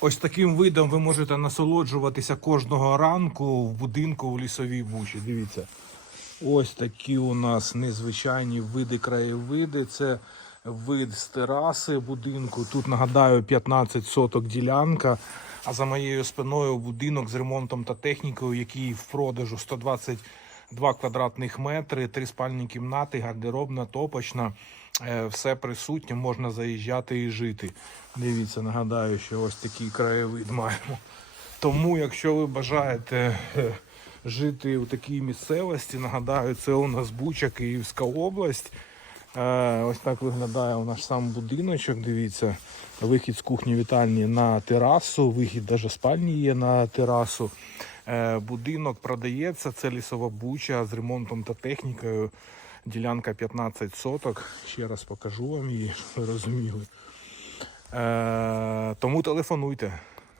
Ось таким видом ви можете насолоджуватися кожного ранку в будинку у лісовій бучі. Дивіться. Ось такі у нас незвичайні види краєвиди. Це вид з тераси будинку. Тут нагадаю 15 соток ділянка. А за моєю спиною будинок з ремонтом та технікою, який в продажу 122 квадратних метри, три спальні кімнати, гардеробна, топочна. Е, Все присутнє, можна заїжджати і жити. Дивіться, нагадаю, що ось такий краєвид маємо. Тому, якщо ви бажаєте е, жити у такій місцевості, нагадаю, це у нас Буча, Київська область. Е, Ось так виглядає у наш сам будиночок. Дивіться, вихід з кухні вітальні на терасу, вихід навіть спальні є на терасу. Будинок продається, це лісова буча з ремонтом та технікою. Ділянка 15 соток. Ще раз покажу вам її, щоб ви розуміли. Е, Тому телефонуйте.